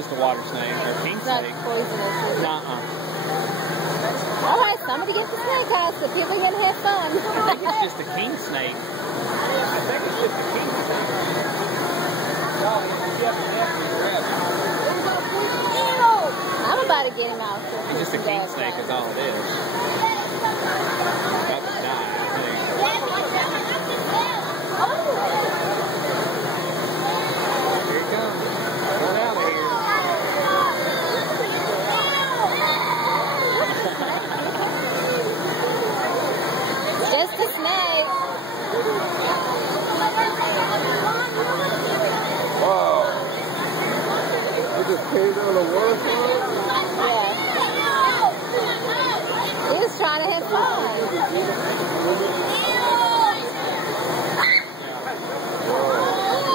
just a water snake or a king It's not snake. poisonous. Nuh-uh. All right, somebody get the snake out so people can have fun. I think it's just a king snake. I think it's just a king snake. I'm about to get him out. It's just a king snake is all it is. About to die, I think. Here he comes. Get out of here. Just a snake. Wow. It just came down the waterfall? Yeah. He was trying to have fun. It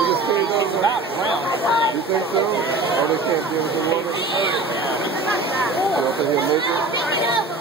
just came down the water. You think so? Or they can't give us the water? You don't think he'll make it?